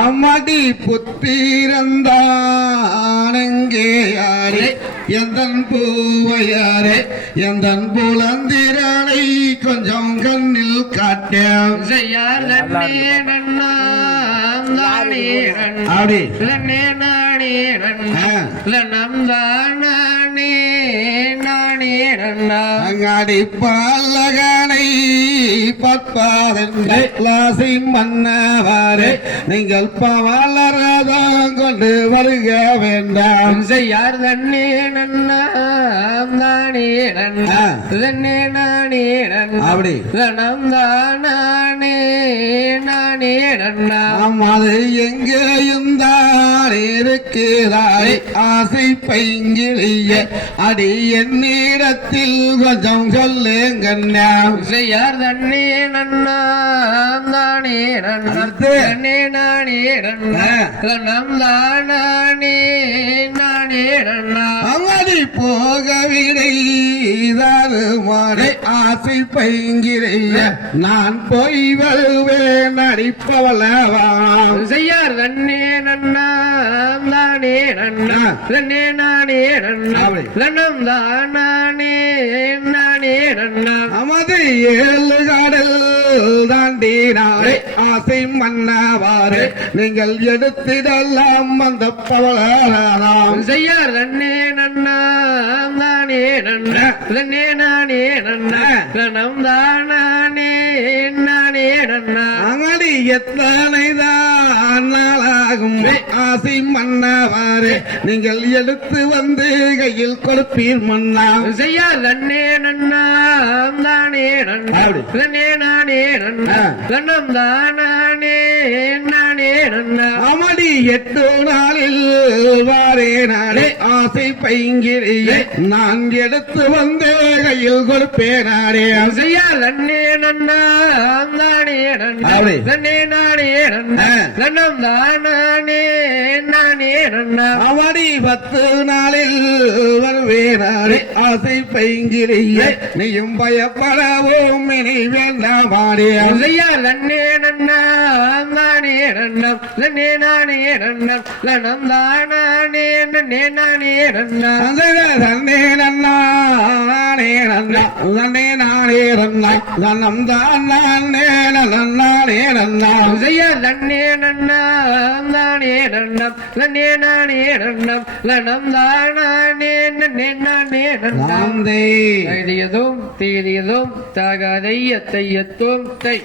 அம்மடி புத்திரந்தானங்கே யாரே எந்தன் பூவையாரே எந்தன் புலந்திரனை கொஞ்சம் கண்ணில் காட்டேன் அப்படி அங்காடி பாலகனை பத்பாதை மன்னவாரே நீங்கள் பவலரதம் கொண்டு வருக வேண்டாம் செய்யார் தண்ணே நானே நானே அப்படி நம் தானே நானே அது எங்கேயும் தான் இருக்கிறாய் ஆசை பைங்கிலிய அடி என்னிடத்தில் கொஞ்சம் சொல்லுங்கண்ணா செய்யார் தண்ணே நானே நானே நானே நம் தானே நானே அவதி போக விடைதாறு மாறே ஆசை பைங்கிறைய நான் போய் வருவேன் நடிப்பவளவாம் செய்யார் தண்ணே நானே நானே நானே நம் தானே நானே அமது ஏழு கடல் தாண்டினாரே ஆசை மன்னவாறு நீங்கள் எடுத்திடலாம் அந்த பவளராம் செய்யார் தண்ணே நானே நானே நானே நம் தானே நானே அங்கடி எத்தனை தான் நாளாகும் ஆசை மன்னவாறு நீங்கள் எடுத்து வந்து கையில் கொடுப்பீர் மன்னா செய்யார் தண்ணே நானே நானே நானே நம் தானே நானே அமடி 8 நாளில் வாரே நாளே ஆசை பைங்கிறிய நான் எடுத்து வந்து கையில் கொடுப்பேனாரே செய்யார் தண்ணே நானே நானே நானே நம் தானே நானே அமடி 10 நாளில் வருவேனாரே ஆசை பைங்கிறிய நீயும் பயப்படவும் இனி வேண்டாமாடே செய்யார் தண்ணே நானே நானே நானே நம் தானே நானே தன்னே நன்னானே நன்னா தன்னே நானே நன்னா தன்னம் தானே நன்னானே நன்னா செய்யார் தண்ணே நானே நானே நானே நம் தானே நானே நானே தீதியதும் தீதியதும் தகதையத்தையத்தும் தை